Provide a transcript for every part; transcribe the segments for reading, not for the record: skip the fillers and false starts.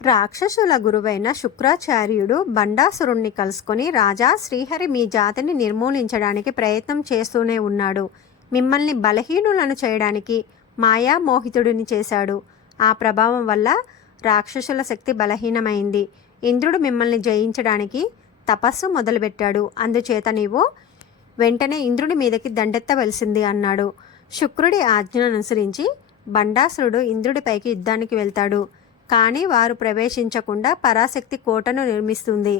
రాక్షసుల గురువైన శుక్రాచార్యుడు బండాసురుణ్ణి కలుసుకొని, రాజా, శ్రీహరి మీ జాతిని నిర్మూలించడానికి ప్రయత్నం చేస్తూనే ఉన్నాడు. మిమ్మల్ని బలహీనులను చేయడానికి మాయామోహితుడిని చేశాడు. ఆ ప్రభావం వల్ల రాక్షసుల శక్తి బలహీనమైంది. ఇంద్రుడు మిమ్మల్ని జయించడానికి తపస్సు మొదలుపెట్టాడు. అందుచేత నీవు వెంటనే ఇంద్రుడి మీదకి దండెత్తవలసింది అన్నాడు. శుక్రుడి ఆజ్ఞను అనుసరించి బండాసురుడు ఇంద్రుడిపైకి యుద్ధానికి వెళ్తాడు. కానీ వారు ప్రవేశించకుండా పరాశక్తి కోటను నిర్మిస్తుంది.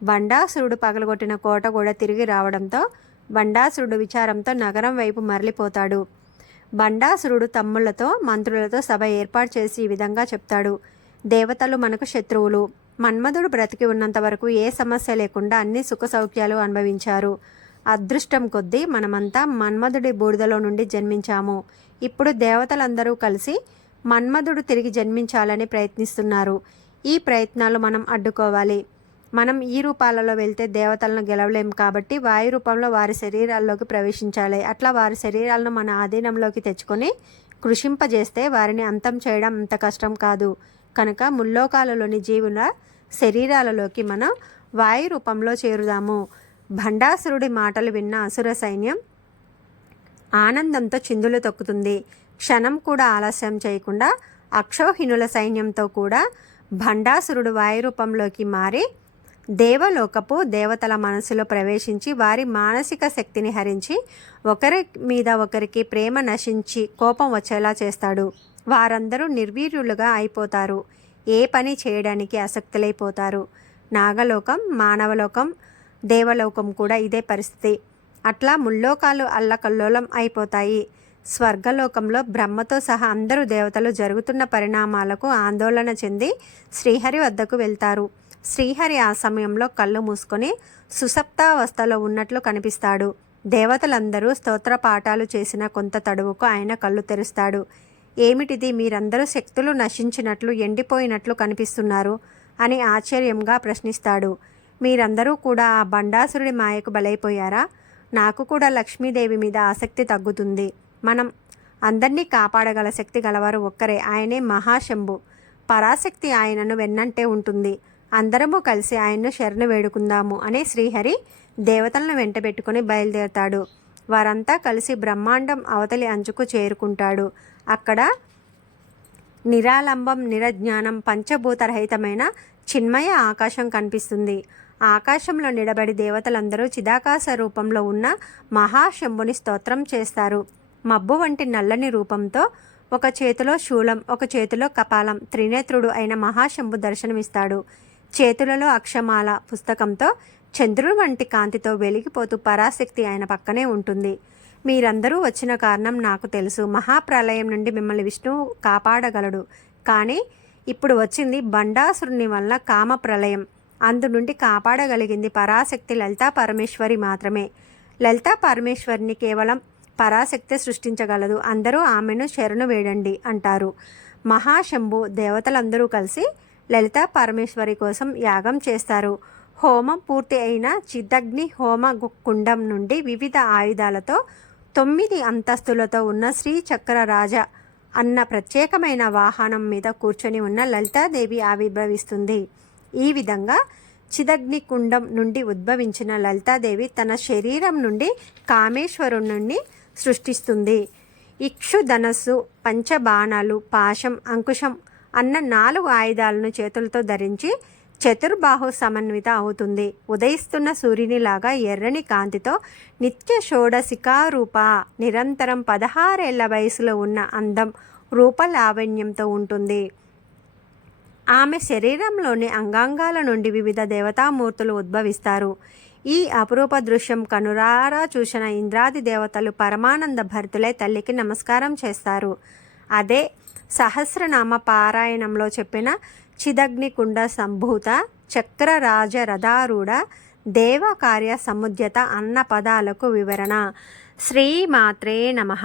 బండాసురుడు పగలగొట్టిన కోట కూడా తిరిగి రావడంతో బండాసురుడు విచారంతో నగరం వైపు మరలిపోతాడు. బండాసురుడు తమ్ముళ్లతో మంత్రులతో సభ ఏర్పాటు చేసి ఈ విధంగా చెప్తాడు. దేవతలు మనకు శత్రువులు. మన్మధుడు బ్రతికి ఉన్నంత వరకు ఏ సమస్య లేకుండా అన్ని సుఖ సౌఖ్యాలు అనుభవించారు. అదృష్టం కొద్దీ మనమంతా మన్మధుడి బూడిదలో నుండి జన్మించాము. ఇప్పుడు దేవతలందరూ కలిసి మన్మధుడు తిరిగి జన్మించాలని ప్రయత్నిస్తున్నారు. ఈ ప్రయత్నాలు మనం అడ్డుకోవాలి. మనం ఈ రూపాలలో వెళ్తే దేవతలను గెలవలేం కాబట్టి వాయు రూపంలో వారి శరీరాల్లోకి ప్రవేశించాలి. అట్లా వారి శరీరాలను మన ఆధీనంలోకి తెచ్చుకొని కృషింపజేస్తే వారిని అంతం చేయడం అంత కష్టం కాదు. కనుక ముల్లోకాలలోని జీవుల శరీరాలలోకి మనం వాయు రూపంలో చేరుదాము. భండాసురుడి మాటలు విన్న అసుర సైన్యం ఆనందంతో చిందులు తొక్కుతుంది. క్షణం కూడా ఆలస్యం చేయకుండా అక్షౌహిణుల సైన్యంతో కూడా భండాసురుడు వాయు రూపంలోకి మారి దేవలోకపు దేవతల మనసులో ప్రవేశించి వారి మానసిక శక్తిని హరించి ఒకరి మీద ఒకరికి ప్రేమ నశించి కోపం వచ్చేలా చేస్తాడు. వారందరూ నిర్వీర్యులుగా అయిపోతారు. ఏ పని చేయడానికి ఆసక్తులైపోతారు. నాగలోకం, మానవలోకం, దేవలోకం కూడా ఇదే పరిస్థితి. అట్లా ముల్లోకాలు అల్లకల్లోలం అయిపోతాయి. స్వర్గలోకంలో బ్రహ్మతో సహా అందరూ దేవతలు జరుగుతున్న పరిణామాలకు ఆందోళన చెంది శ్రీహరి వద్దకు వెళ్తారు. శ్రీహరి ఆ సమయంలో కళ్ళు మూసుకొని సుసప్తావస్థలో ఉన్నట్లు కనిపిస్తాడు. దేవతలందరూ స్తోత్ర పాఠాలు చేసిన కొంత తడువుకు ఆయన కళ్ళు తెరుస్తాడు. ఏమిటిది, మీరందరూ శక్తులు నశించినట్లు ఎండిపోయినట్లు కనిపిస్తున్నారు అని ఆశ్చర్యంగా ప్రశ్నిస్తాడు. మీరందరూ కూడా ఆ బండాసురుడి మాయకు బలైపోయారా? నాకు కూడా లక్ష్మీదేవి మీద ఆసక్తి తగ్గుతుంది. మనం అందరినీ కాపాడగల శక్తి గలవారు ఒక్కరే, ఆయనే మహాశంభు. పరాశక్తి ఆయనను వెన్నంటే ఉంటుంది. అందరము కలిసి ఆయన్ను శరణు వేడుకుందాము అని శ్రీహరి దేవతలను వెంటబెట్టుకుని బయలుదేరతాడు. వారంతా కలిసి బ్రహ్మాండం అవతలి అంచుకు చేరుకుంటాడు. అక్కడ నిరాలంబం, నిరజ్ఞానం, పంచభూతరహితమైన చిన్మయ ఆకాశం కనిపిస్తుంది. ఆకాశంలో నిలబడి దేవతలందరూ చిదాకాశ రూపంలో ఉన్న మహాశంభుని స్తోత్రం చేస్తారు. మబ్బు వంటి నల్లని రూపంతో ఒక చేతిలో శూలం, ఒక చేతిలో కపాలం, త్రినేత్రుడు అయిన మహాశంభు దర్శనమిస్తాడు. చేతులలో అక్షమాల పుస్తకంతో చంద్రుడు వంటి కాంతితో వెలిగిపోతూ పరాశక్తి ఆయన పక్కనే ఉంటుంది. మీరందరూ వచ్చిన కారణం నాకు తెలుసు. మహాప్రలయం నుండి మిమ్మల్ని విష్ణువు కాపాడగలడు. కానీ ఇప్పుడు వచ్చింది బండాసురుని వల్ల కామ ప్రళయం. అందు నుండి కాపాడగలిగింది పరాశక్తి లలితా పరమేశ్వరి మాత్రమే. లలితా పరమేశ్వరిని కేవలం పరాశక్తి సృష్టించగలదు. అందరూ ఆమెను శరణు వేడండి అంటారు. మహాశంభు దేవతలందరూ కలిసి లలితా పరమేశ్వరి కోసం యాగం చేస్తారు. హోమం పూర్తి అయిన చిదగ్ని హోమ కుండం నుండి వివిధ ఆయుధాలతో 9 అంతస్తులతో ఉన్న శ్రీచక్ర రాజ అన్న ప్రత్యేకమైన వాహనం మీద కూర్చొని ఉన్న లలితాదేవి ఆవిర్భవిస్తుంది. ఈ విధంగా చిదగ్ని కుండం నుండి ఉద్భవించిన లలితాదేవి తన శరీరం నుండి కామేశ్వరుణ్ణి సృష్టిస్తుంది. ఇక్షుధనస్సు, పంచబాణాలు, పాశం, అంకుశం అన్న 4 ఆయుధాలను చేతులతో ధరించి చతుర్బాహు సమన్విత అవుతుంది. ఉదయిస్తున్న సూర్యునిలాగా ఎర్రని కాంతితో నిత్య షోడశికారూప, నిరంతరం 16 ఏళ్ల వయసులో ఉన్న అందం, రూపలావణ్యంతో ఉంటుంది. ఆమె శరీరంలోని అంగాంగాల నుండి వివిధ దేవతామూర్తులు ఉద్భవిస్తారు. ఈ అపురూప దృశ్యం కనురారా చూసిన ఇంద్రాది దేవతలు పరమానంద భరితులై తల్లికి నమస్కారం చేస్తారు. అదే సహస్రనామ పారాయణంలో చెప్పిన చిదగ్నికుండ సంభూత చక్రరాజ రథారూఢ దేవకార్య సముద్యత అన్న పదాలకు వివరణ. శ్రీమాత్రే నమః.